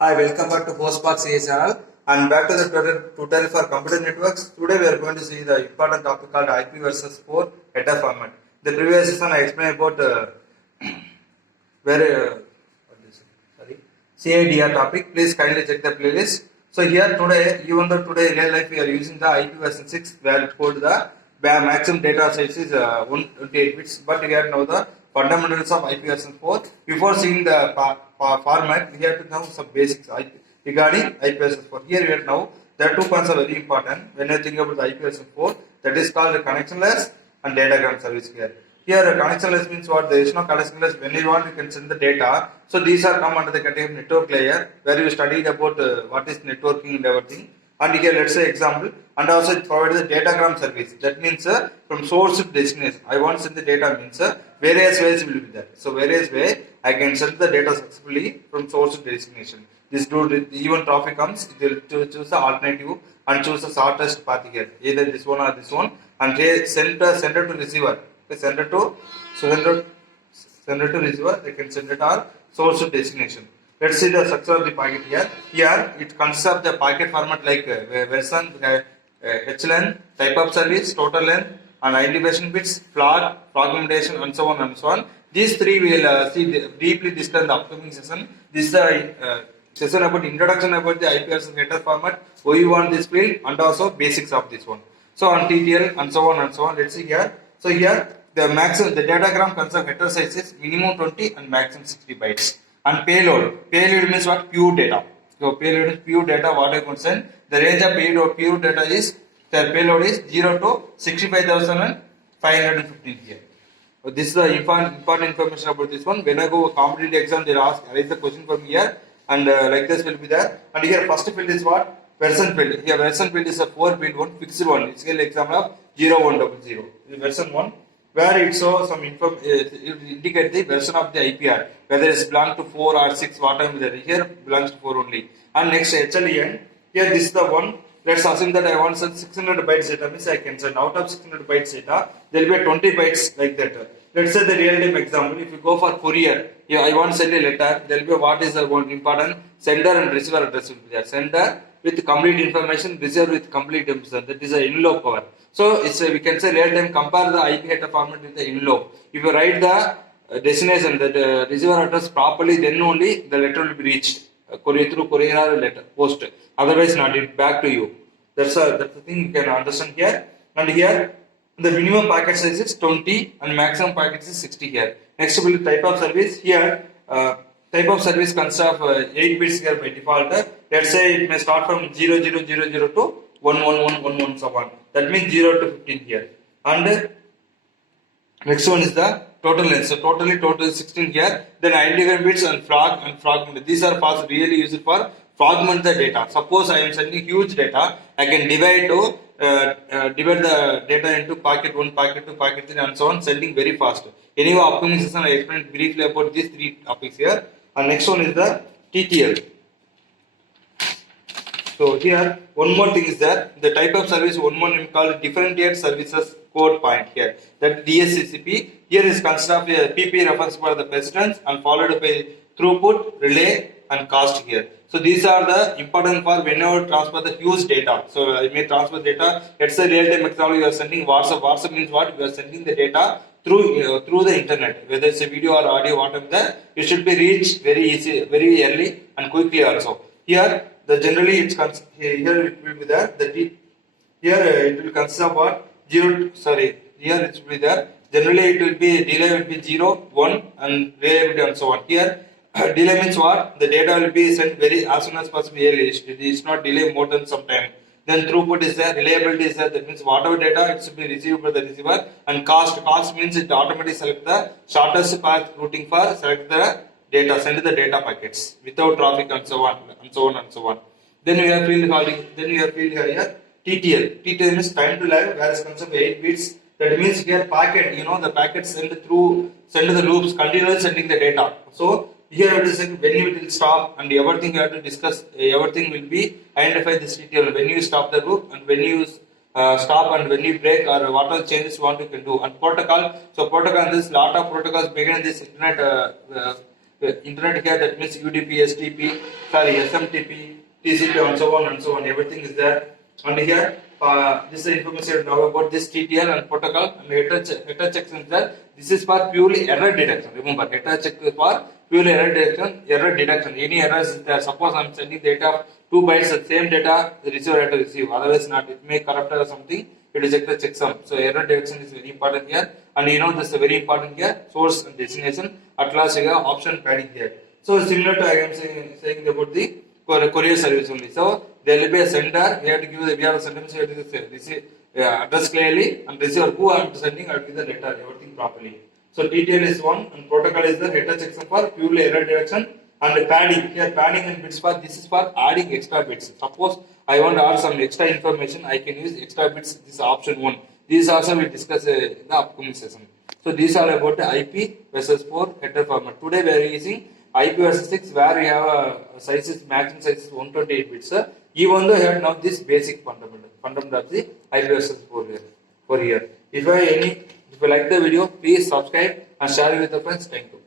Hi, welcome back to Postpark CS channel and back to the tutorial for computer networks. Today we are going to see the important topic called IP versus 4 header format. The previous session I explained about where what is it? Sorry, CIDR topic. Please kindly check the playlist. So here today, even though today real life we are using the IP version 6 valid code, the maximum data size is 128 bits, but here now the fundamentals of IP version 4. Before seeing the format, we have to know some basics regarding IP version 4. Here we are now, there are two points are very important when you think about the IP version 4. That is called the connectionless and datagram service here. Here connectionless means what? There is no connectionless. When you want, you can send the data. So these are come under the category network layer, where you studied about what is networking and everything. And here let's say example, and also it provides the datagram service. That means from source to destination. I want to send the data means various ways will be there. So various way I can send the data successfully from source to destination. This do even traffic comes, it will choose the alternative and choose the shortest path here, either this one or this one, and sender to receiver. Okay, sender to receiver. They can send it or source to destination. Let's see the structure of the packet here. Here it consists of the packet format like version, H length, type of service, total length, and identification bits, flag, fragmentation, and so on and so on. These three we will see deeply discuss in the upcoming session. This is the session about introduction about the IP version header format, why you want this field, and also basics of this one. So on TTL and so on and so on. Let's see here. So here the datagram consists of header sizes minimum 20 and maximum 60 bytes. And payload means what? Pure data. So payload is pure data what I can send. The range of pure data is, the payload is 0 to 65,515 here. So this is the important information about this one. When I go competitive exam, they raise the question from here, and like this will be there. And here first field is what? Version field. Here version field is a 4 field one, fixed one. It's an example of 0100. Version 1, where it shows some it indicate the version of the IPR, whether it's belong to 4 or 6, whatever there. Here belongs to 4 only. And next HLEN, here this is the one. Let's assume that I want to send 600 bytes data, means I can send out of 600 bytes data, there will be 20 bytes like that. Let's say the real time example, if you go for courier, I want to send a letter, there will be what is the one important, sender and receiver address will be there. Sender with complete information, receiver with complete information, that is a envelope power. So it's we can say real time compare the IP header format with the envelope. If you write the destination, the receiver address properly, then only the letter will be reached. Courier through courier or letter post, otherwise not, it back to you. That's the thing you can understand here. And here the minimum packet size is 20 and maximum packet is 60 here. Next will be type of service. Here type of service consists of 8 bits here by default. Let's say it may start from 0000 to 11111 so on. That means 0 to 15 here. And next one is the total length. So total is 16 here. Then identifier bits and fragment. These are really used for fragment the data. Suppose I am sending huge data, I can divide the data into packet 1, packet 2, packet 3, and so on, sending very fast. Anyway, upcoming session I explained briefly about these three topics here. And next one is the TTL. So here one more thing is that the type of service, one more name called differentiated services code point here. That DSCCP here is consist of a PP reference for the precedence and followed by throughput, relay, and cost here. So these are the important for whenever transfer the huge data. So I may transfer data. Let's say real time example, you are sending WhatsApp. WhatsApp means what? You are sending the data through the internet, whether it's a video or audio, whatever that, it should be reached very easy, very early and quickly also. Here the generally it's here it will be there. Here it will consist of what? Here it will be there. Generally it will be delay will be 0, 1 and reliability and so on. Here delay means what? The data will be sent very as soon as possible early. It is not delay more than some time. Then throughput is there, reliability is there. That means whatever data it should be received by the receiver. And cost means it automatically select the shortest path routing for select the data, send the data packets without traffic and so on and so on and so on. Then we have field here TTL. TTL means time to live, whereas consists of 8 bits. That means here packet, the packets send the loops, continuously sending the data. So here it is when it will stop and everything you have to discuss, everything will be identify this TTL. When you stop the loop and when you stop and when you break or what all changes you want you can do. And protocol, so protocol, this lot of protocols begin this internet internet here, that means UDP, STP, sorry, SMTP, TCP, and so on and so on. Everything is there. And here, this is the information you know about this TTL and protocol and header checks is there. This is for purely error detection. Remember, header check is for purely error detection. Error detection. Any errors is there. Suppose I am sending data of 2 bytes, the same data the receiver had to receive. Otherwise, not. It may corrupt or something. It will check the checksum. So error detection is very important here. And you know this is very important here. Source and destination. At last, you have option padding here. So similar to I am saying about the courier service only. So there will be a sender. We have to give the we have a sender. We have to receive address clearly and receiver who I am sending. I will give the letter everything properly. So TTL is one and protocol is the header checksum for purely error detection and padding. Here padding and bits for this is for adding extra bits. Suppose I want to add some extra information. I can use extra bits. This is option 1. These also we discuss in the upcoming session. So these are about the IP versus 4 header format. Today we are using IP versus 6 where we have sizes maximum size is 128 bits. Even though here now this basic fundamental of the IP versus 4 here. If you like the video, please subscribe and share it with your friends. Thank you.